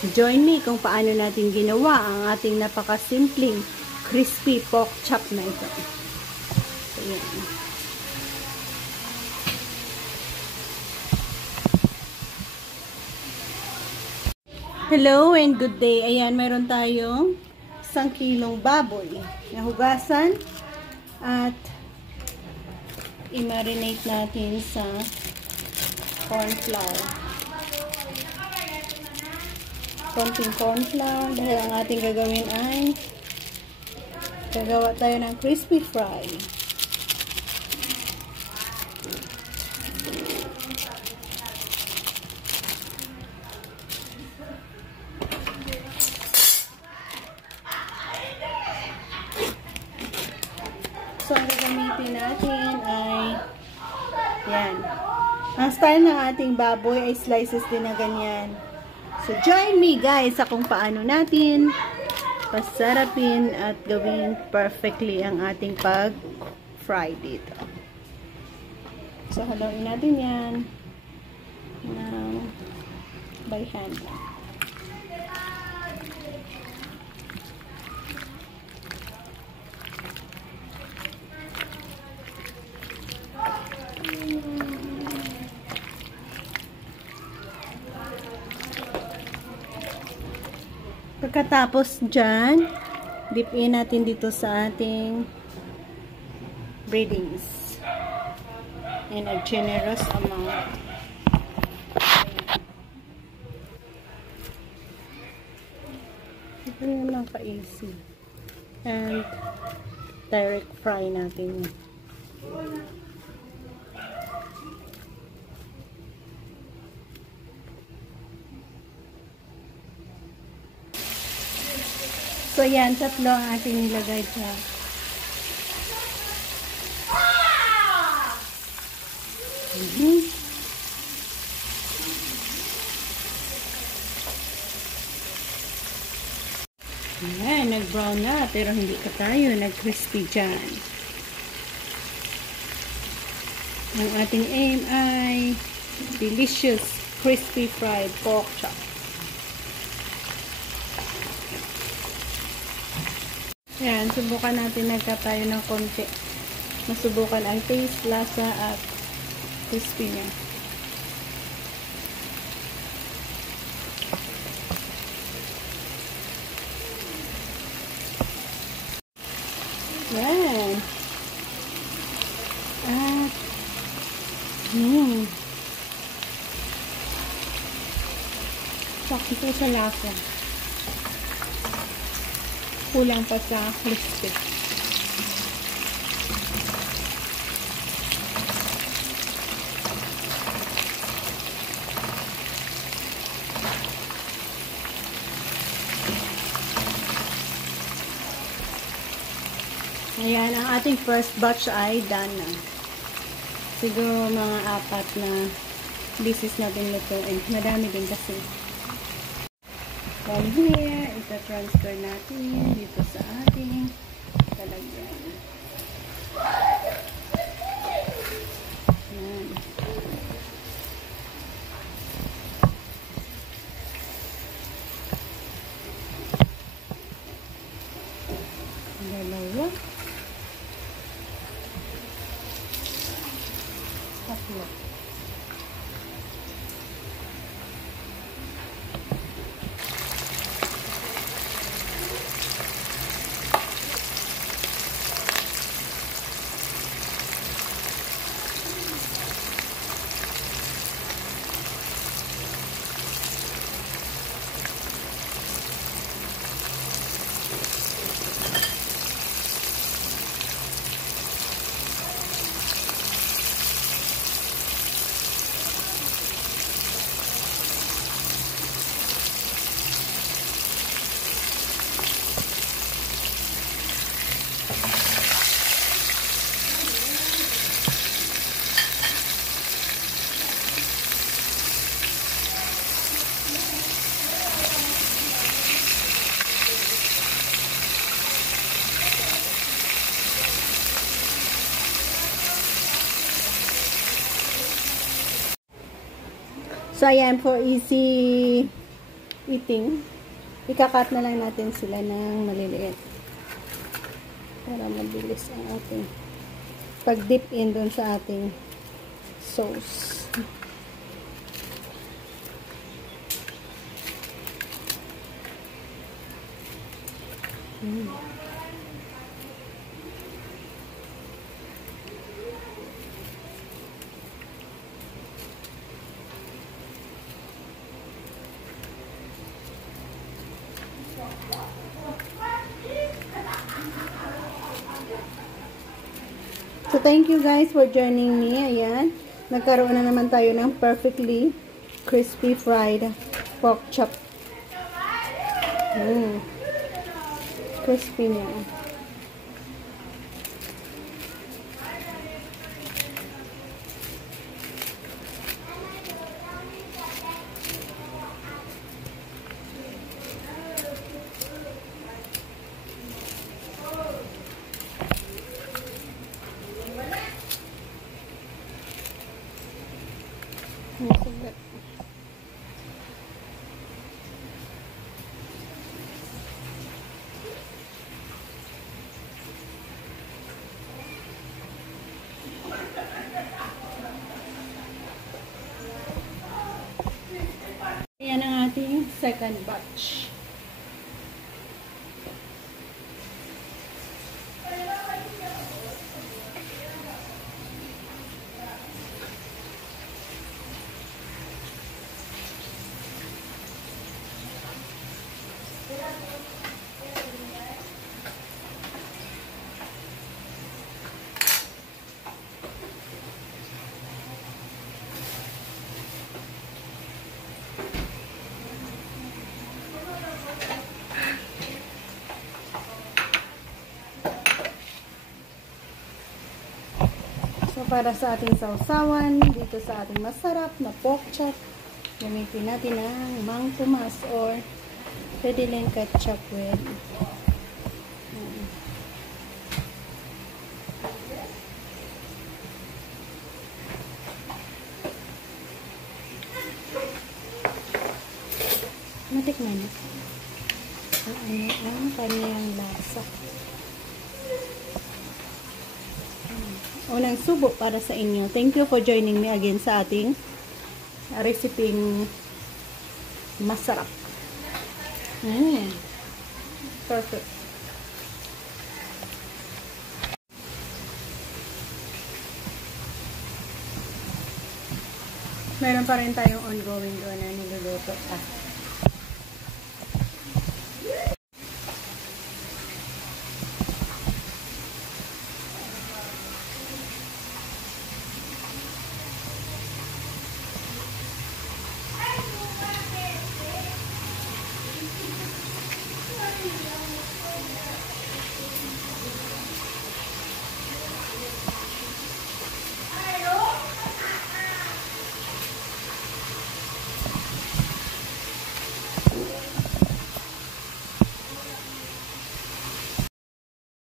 Join me kung paano natin ginawa ang ating napakasimpleng crispy pork chop na ito. So, yan. Hello and good day. Ayan, meron tayong 1 kilong baboy na hugasan at i-marinate natin sa corn flour. Konting corn flour dahil ang ating gagawin ay gagawa tayo ng crispy fry. So, ang gagamitin natin ay yan. Ang style ng ating baboy ay slices din na ganyan. So, join me guys sa kung paano natin pasarapin at gawin perfectly ang ating pag-fry dito. So, haluin natin yan by hand. Pagkatapos dyan, dip in natin dito sa ating breadings in a generous amount. Ito yung lang ka-easy. And direct fry natin yun. So, yan, tatlo ang ating nilagay dyan. Ayan, nag-brown na, pero hindi ka tayo nag-crispy dyan. Ang ating aim ay delicious crispy fried pork chop. Yan, subukan natin tayo ng konti. Masubukan ang taste, lasa, at crispy niya. Yan. At, sakto sa lasa. Kulang pa sa crispy. Ayan, ang ating first batch ay done na. Siguro mga 4 na pieces natin lutuin. Madami din kasi. From here, ita-transfer natin dito sa ating talagyan. Yan. Dalawa. Tatlo. So, ayan, for easy eating. Ikakat na lang natin sila ng maliliit. Para mabilis ang ating pag-dip in dun sa ating sauce. So, thank you guys for joining me. Ayan. Nagkaroon na naman tayo ng perfectly crispy fried pork chop. Crispy niya. Ayan ang ating second batch. So, para sa ating sausawan, dito sa ating masarap na pork chop, gamitin natin ang Mang Tomas or pwede din ketchup with matikman na ang kanyang lasa. Unang subo para sa inyo. Thank you for joining me again sa ating reseping masarap. Perfect. Meron pa rin tayong ongoing doon na niluluto pa.